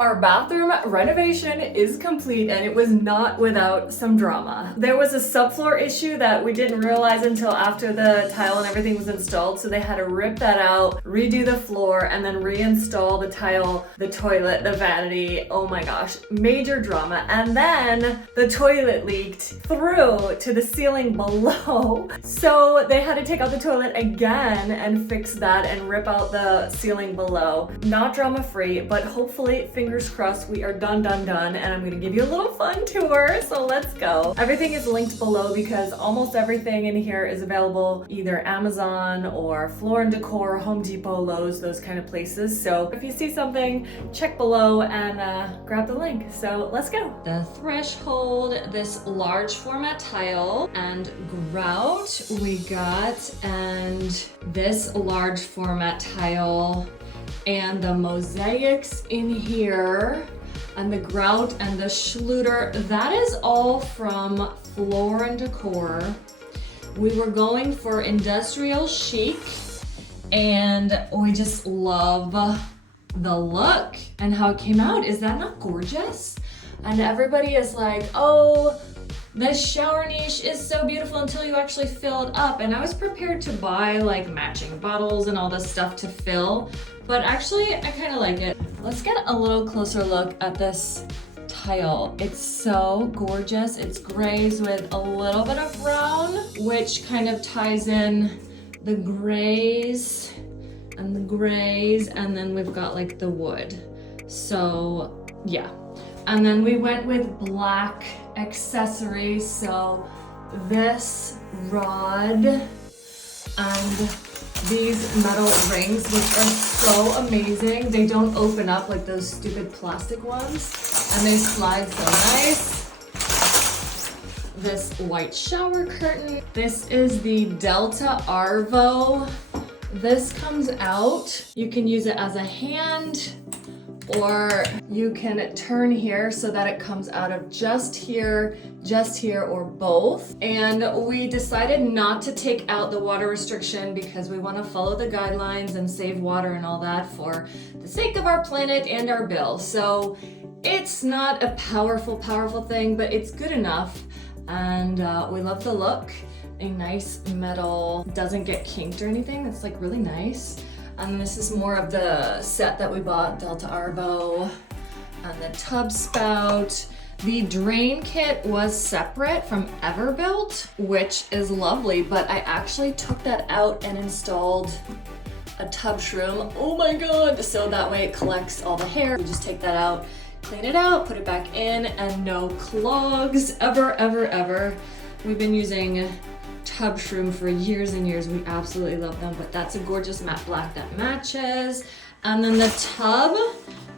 Our bathroom renovation is complete and it was not without some drama. There was a subfloor issue that we didn't realize until after the tile and everything was installed, so they had to rip that out, redo the floor, and then reinstall the tile, the toilet, the vanity. Oh my gosh, major drama. And then the toilet leaked through to the ceiling below. So they had to take out the toilet again and fix that and rip out the ceiling below. Not drama free, but hopefully, fingers crossed, we are done, and I'm gonna give you a little fun tour, so let's go. Everything is linked below because almost everything in here is available either Amazon or Floor & Decor, Home Depot, Lowe's, those kind of places. So if you see something, check below and grab the link. So let's go. The threshold, this large format tile and grout we got, and this large format tile, and the mosaics in here, and the grout and the Schluter, that is all from Floor & Decor. We were going for industrial chic, and we just love the look and how it came out. Is that not gorgeous? And everybody is like, oh, this shower niche is so beautiful until you actually fill it up. And I was prepared to buy like matching bottles and all this stuff to fill, but actually I kind of like it. Let's get a little closer look at this tile. It's so gorgeous. It's grays with a little bit of brown, which kind of ties in the grays and the grays, and then we've got like the wood. So yeah. And then we went with black accessories, so this rod and these metal rings, which are so amazing. They don't open up like those stupid plastic ones, and they slide so nice. This white shower curtain. This is the Delta Arvo. This comes out. You can use it as a hand, or you can turn here so that it comes out of just here, or both. And we decided not to take out the water restriction because we want to follow the guidelines and save water and all that for the sake of our planet and our bill. So it's not a powerful thing, but it's good enough. And we love the look. A nice metal, doesn't get kinked or anything. It's like really nice. And this is more of the set that we bought, Delta Arvo, and the tub spout. The drain kit was separate from Everbuilt, which is lovely, but I actually took that out and installed a tub shroom. Oh my God. So that way it collects all the hair. We just take that out, clean it out, put it back in, and no clogs ever. We've been using tub shroom for years and years. We absolutely love them, but that's a gorgeous matte black that matches. And then the tub,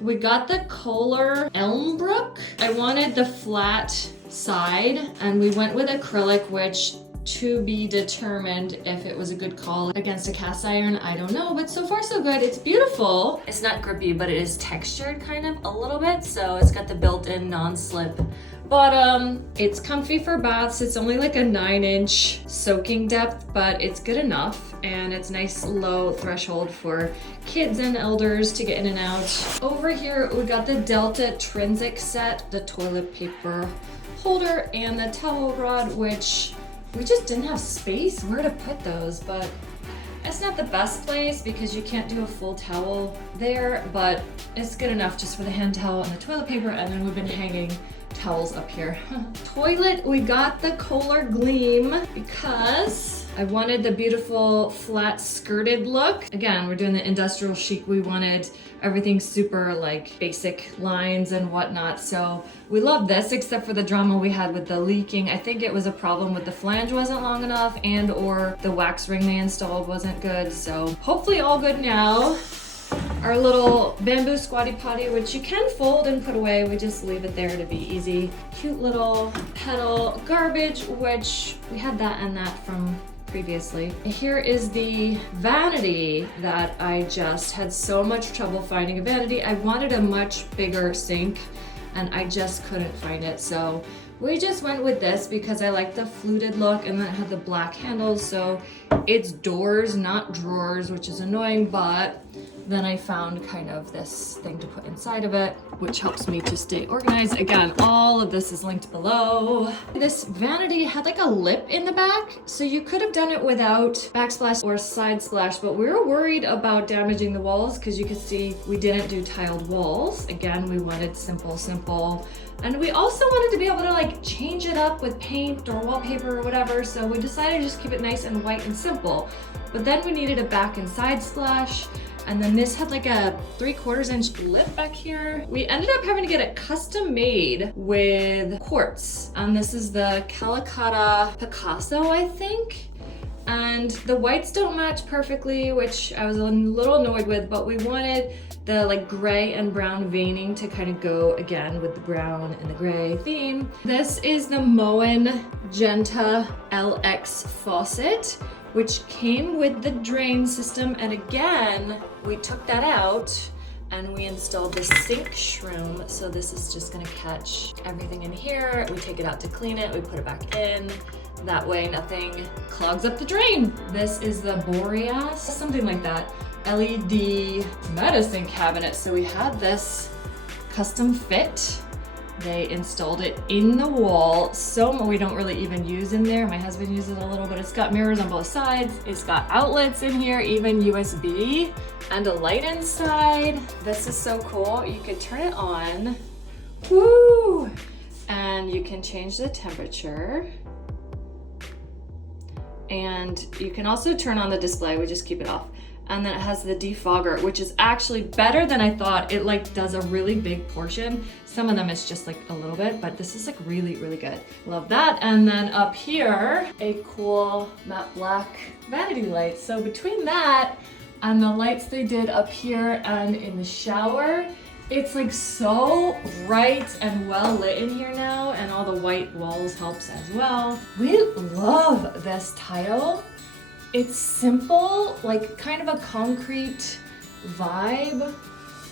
we got the Kohler Elmbrook. I wanted the flat side, and we went with acrylic, which to be determined if it was a good call against a cast iron. I don't know, but so far so good. It's beautiful. It's not grippy, but it is textured kind of a little bit. So it's got the built-in non-slip bottom. It's comfy for baths. It's only like a 9-inch soaking depth, but it's good enough. And it's nice low threshold for kids and elders to get in and out. Over here, we got the Delta Trinsic set, the toilet paper holder and the towel rod, which we just didn't have space where to put those, but it's not the best place because you can't do a full towel there, but it's good enough just for the hand towel and the toilet paper. And then we've been hanging towels up here. Toilet, we got the Kohler Gleam because I wanted the beautiful flat skirted look. Again, we're doing the industrial chic. We wanted everything super like basic lines and whatnot. So we love this, except for the drama we had with the leaking. I think it was a problem with the flange wasn't long enough, and or the wax ring they installed wasn't good. So hopefully all good now. Our little bamboo squatty potty, which you can fold and put away. We just leave it there to be easy. Cute little pedal garbage, which we had that and that from previously. Here is the vanity that I just had so much trouble finding a vanity. I wanted a much bigger sink and I just couldn't find it. So we just went with this because I like the fluted look, and then it had the black handles. So it's doors, not drawers, which is annoying, but Then I found kind of this thing to put inside of it, which helps me to stay organized. Again, all of this is linked below. This vanity had like a lip in the back, so you could have done it without Backsplash or Sidesplash, but we were worried about damaging the walls because you could see we didn't do tiled walls. Again, we wanted simple. And we also wanted to be able to like change it up with paint or wallpaper or whatever, so we decided to just keep it nice and white and simple. But then we needed a back and side splash. And then this had like a 3/4 inch lip back here. We ended up having to get it custom made with quartz. And this is the Calacatta Picasso, I think. And the whites don't match perfectly, which I was a little annoyed with, but we wanted the like gray and brown veining to kind of go again with the brown and the gray theme. This is the Moen Genta LX faucet, which came with the drain system. And again, we took that out and we installed the sink shroom. So this is just gonna catch everything in here. We take it out to clean it, we put it back in. That way nothing clogs up the drain. This is the Boreas, something like that, LED medicine cabinet. So we had this custom fit. They installed it in the wall. So we don't really even use in there. My husband uses it a little, but it's got mirrors on both sides. It's got outlets in here, even USB, and a light inside. This is so cool. You can turn it on. Woo! And you can change the temperature. And you can also turn on the display. We just keep it off. And then it has the defogger, which is actually better than I thought. It like does a really big portion. Some of them it's just like a little bit, but this is like really good. Love that. And then up here, a cool matte black vanity light. So between that and the lights they did up here and in the shower, it's like so bright and well lit in here now, and all the white walls helps as well. We love this tile. It's simple, like kind of a concrete vibe,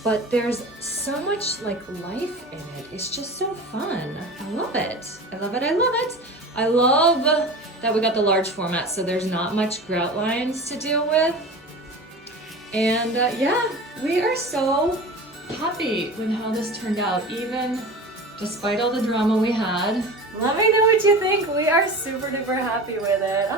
but there's so much like life in it. It's just so fun. I love it. I love it. I love that we got the large format, so there's not much grout lines to deal with. And yeah, we are so happy with how this turned out, even despite all the drama we had. Let me know what you think. We are super duper happy with it.